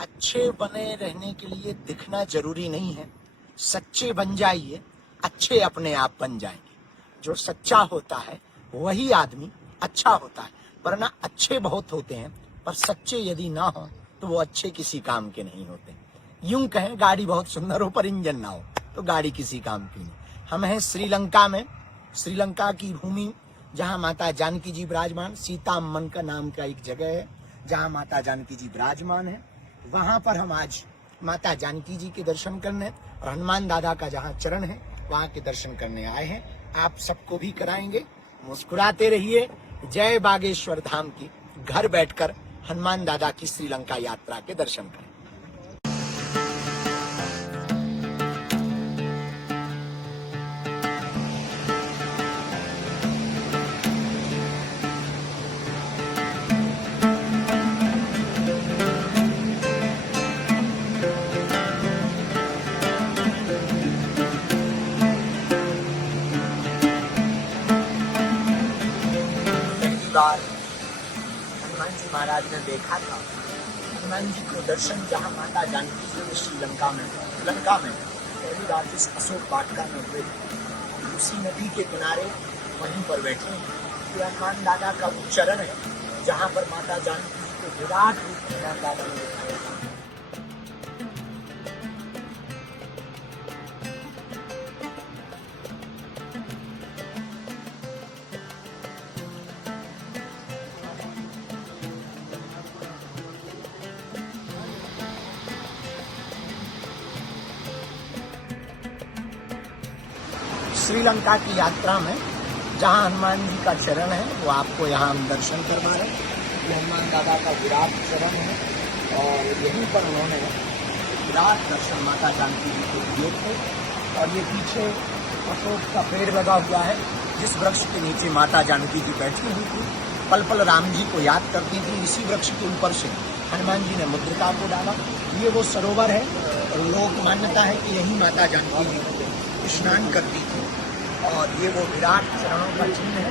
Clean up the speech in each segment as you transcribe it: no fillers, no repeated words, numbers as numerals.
अच्छे बने रहने के लिए दिखना जरूरी नहीं है। सच्चे बन जाइए, अच्छे अपने आप बन जाएंगे। जो सच्चा होता है वही आदमी अच्छा होता है, वरना अच्छे बहुत होते हैं पर सच्चे यदि ना हो तो वो अच्छे किसी काम के नहीं होते। यूं कहें गाड़ी बहुत सुंदर हो पर इंजन ना हो तो गाड़ी किसी काम की नहीं। हम हैं श्रीलंका में, श्रीलंका की भूमि जहां माता जानकी जी विराजमान, सीतामन का नाम का एक जगह है जहां माता जानकी जी विराजमान है। वहां पर हम आज माता जानकी जी के दर्शन करने और हनुमान दादा का जहां चरण है वहां के दर्शन करने आए हैं। आप सबको भी कराएंगे। मुस्कुराते रहिए। जय बागेश्वर धाम की घर बैठकर हनुमान दादा की श्रीलंका यात्रा के दर्शन करें। बार हनुमान जी महाराज ने देखा था हनुमान जी को दर्शन जहाँ माता जानकी जी ने श्रीलंका में लंका में पहली बार जिस अशोक वाटिका में हुए उसी नदी के किनारे वहीं पर बैठे हैं। ये हनुमान दादा का वो चरण है जहाँ पर माता जानकी जी को विराट रूप में हनुमान दादा ने दिखाया। श्रीलंका की यात्रा में जहां हनुमान जी का चरण है वो आपको यहाँ हम दर्शन करवा रहे हैं। ये हनुमान दादा का विराट चरण है और यहीं पर उन्होंने विराट दर्शन माता जानकी जी को दिए थे। और ये पीछे अशोक का पेड़ लगा हुआ है जिस वृक्ष के नीचे माता जानकी जी बैठी हुई थी, पल पल राम जी को याद करती थी। इसी वृक्ष के ऊपर से हनुमान जी ने मुद्रिका को डाला। ये वो सरोवर है और लोक मान्यता है कि यही माता जानकी जी स्नान करती थी और ये वो विराट चरणों का चिन्ह है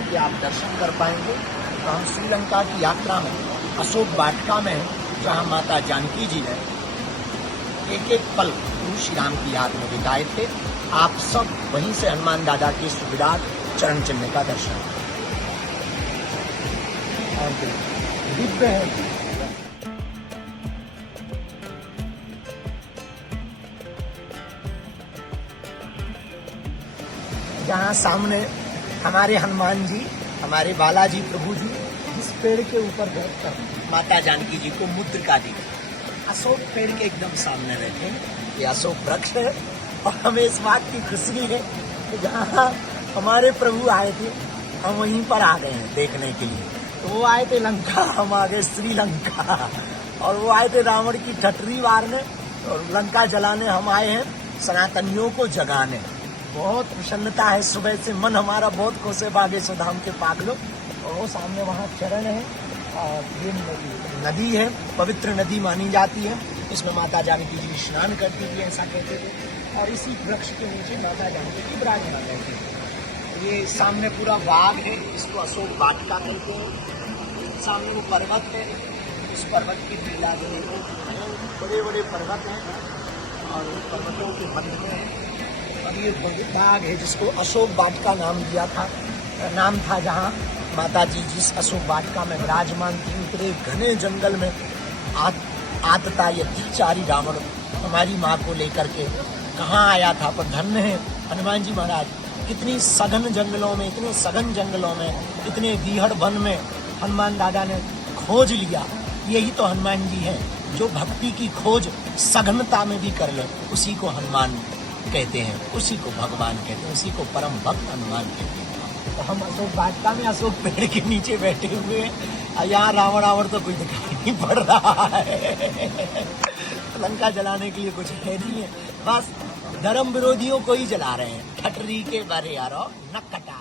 कि आप दर्शन कर पाएंगे। तो हम श्रीलंका की यात्रा में अशोक वाटिका में जहाँ माता जानकी जी ने एक एक पल प्रभु श्री राम की याद में बिताए थे। आप सब वहीं से हनुमान दादा के इस विराट चरण चिन्ह का दर्शन दिव्य है। जहाँ सामने हमारे हनुमान जी, हमारे बालाजी प्रभु जी जिस पेड़ के ऊपर बैठकर माता जानकी जी को मुद्रिका दी, अशोक पेड़ के एकदम सामने बैठे। ये अशोक वृक्ष है और हमें इस बात की खुशी है कि जहाँ हमारे प्रभु आए थे हम वहीं पर आ गए हैं देखने के लिए। तो वो आए थे लंका, हम आ गए श्रीलंका। और वो आए थे रावण की ठटरी मारने और लंका जलाने, हम आए हैं सनातनियों को जगाने। बहुत प्रसन्नता है, सुबह से मन हमारा बहुत खुश है बागेश्वर धाम के पागलों। और वो सामने वहाँ चरण है और ये नदी है, पवित्र नदी मानी जाती है। इसमें माता जानकी जी स्नान करती थी ऐसा कहते थे। और इसी वृक्ष के नीचे माता जानकी जी विराजमान रहती है। ये सामने पूरा बाग है, इसको अशोक वाटिका कहते हैं। सामने वो पर्वत है, इस पर्वत की लीला जो है बड़े बड़े पर्वत हैं और पर्वतों के मध्य में अब ये बाग है जिसको अशोक वाटिका नाम था जहाँ माता जी जिस अशोक वाटिका में विराजमान थी। उतरे घने जंगल में आतता ये दिलचारी रावण हमारी माँ को लेकर के कहाँ आया था। पर धन्य है हनुमान जी महाराज, कितनी सघन जंगलों में, इतने सघन जंगलों में, इतने बीहड़ वन में हनुमान दादा ने खोज लिया। यही तो हनुमान जी हैं जो भक्ति की खोज सघनता में भी कर ले, उसी को हनुमान कहते हैं, उसी को भगवान कहते हैं, उसी को परम भक्त हनुमान कहते हैं। तो हम अशोक वाटिका में अशोक पेड़ के नीचे बैठे हुए हैं। यहाँ रावण तो कोई दिखाई नहीं पड़ रहा है। लंका जलाने के लिए कुछ है नहीं है, बस धर्म विरोधियों को ही जला रहे हैं। ठटरी के बारे यारो न कटा।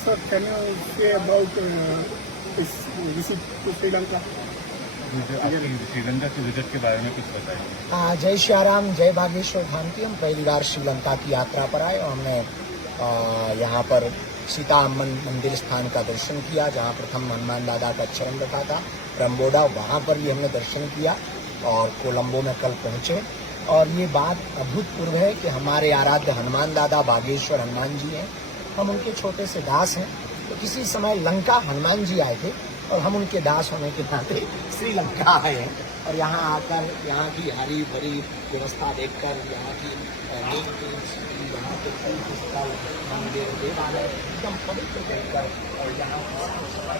Sir, can you say about this visit to Sri Lanka? Sri Lanka के विजिट के बारे में कुछ बताइए। जय श्री राम, जय बागेश्वर धाम की। हम पहली बार श्रीलंका की यात्रा पर आए और हमने यहाँ पर सीता अम्मन मंदिर स्थान का दर्शन किया, जहाँ प्रथम हनुमान दादा का चरण रखा था ब्रह्मोड़ा, वहाँ पर भी हमने दर्शन किया और कोलंबो में कल पहुँचे। और ये बात अभूतपूर्व है कि हमारे आराध्य हनुमान दादा बागेश्वर हनुमान जी हैं, हम उनके छोटे से दास हैं। तो किसी समय लंका हनुमान जी आए थे और हम उनके दास होने के नाते श्रीलंका आए हैं और यहाँ आकर यहाँ की हरी भरी व्यवस्था देखकर, यहाँ की यहाँ के स्थल मंदिर देवालय एकदम पवित्र देखकर और यहाँ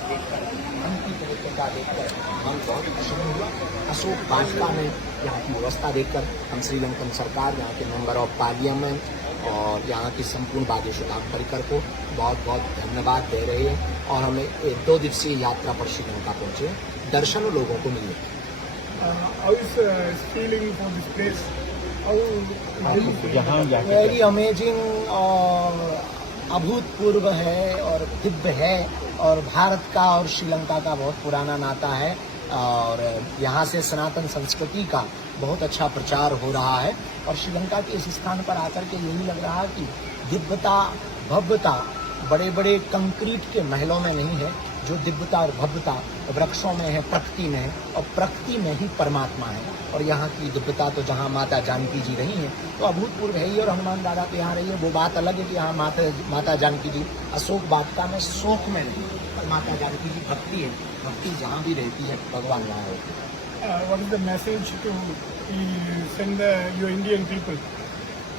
देखकर मन की पवित्रता देखकर मन बहुत प्रसन्न हुआ। अशोक वाटिका में यहाँ की व्यवस्था देखकर हम श्रीलंकन सरकार, यहाँ के मेंबर ऑफ पार्लियामेंट और यहाँ की संपूर्ण बागेश्वर धाम परिकर को बहुत बहुत धन्यवाद दे रहे हैं। और हमें 2 दिवसीय यात्रा पर श्रीलंका पहुँचे, दर्शनों लोगों को मिले। How is feeling for this place? Very amazing और अभूतपूर्व है और दिव्य है और भारत का और श्रीलंका का बहुत पुराना नाता है और यहाँ से सनातन संस्कृति का बहुत अच्छा प्रचार हो रहा है। और श्रीलंका के इस स्थान पर आकर के यही लग रहा है कि दिव्यता भव्यता बड़े बड़े कंक्रीट के महलों में नहीं है, जो दिव्यता और भव्यता वृक्षों में है, प्रकृति में है और प्रकृति में ही परमात्मा है। और यहाँ की दिव्यता तो जहाँ माता जानकी जी रही हैं तो अभूतपूर्व है ही, और हनुमान दादा तो यहाँ रही है। वो बात अलग है कि यहाँ माता जानकी जी अशोक वाटिका में शोक में नहीं, और माता जानकी जी भक्ति है, भक्ति जहाँ भी रहती है भगवान वहाँ रहते हैं। What is the message to send your Indian people?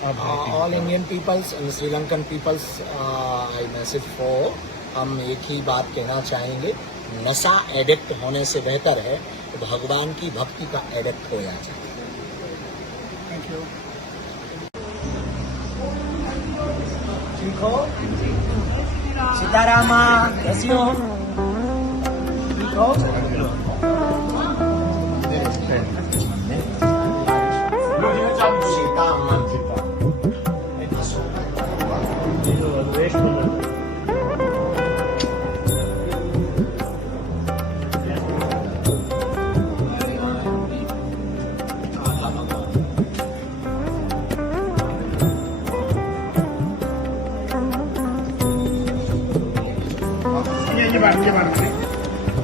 All Indian peoples and Sri Lankan peoples, I message for, हम एक ही बात कहना चाहेंगे, नशा एडिक्ट होने से बेहतर है तो भगवान की भक्ति का एडिक्ट हो जाए। Thank you. ठीक हो? सीतारामा कैसी हो? ठीक हो? Sita Amman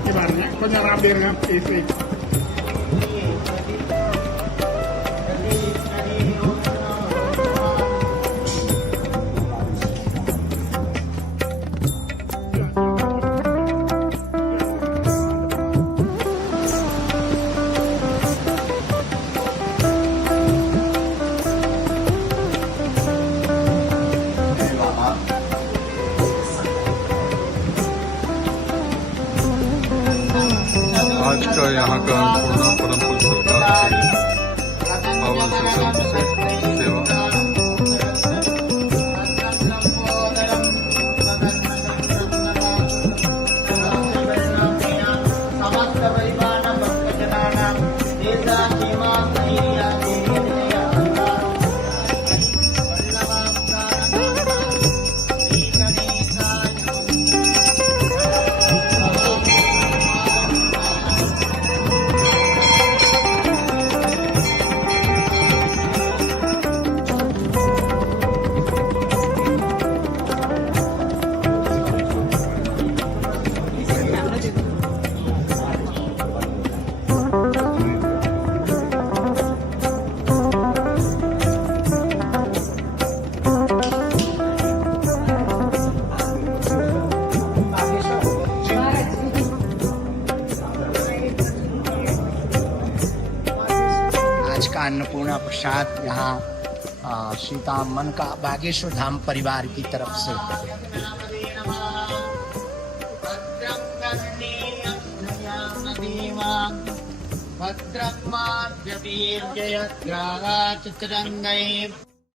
Nyebarnya, kok nyarap dia dengan TV? आज का यहाँ का अन्नपूर्णा परम पूज्य सरकार के पावन संकल्प से सेवा आज का अन्नपूर्णा प्रसाद यहाँ सीता अम्मन का बागेश्वर धाम परिवार की तरफ से। भद्रं मार्गवीर्ययत्रा चित्ररङ्गैः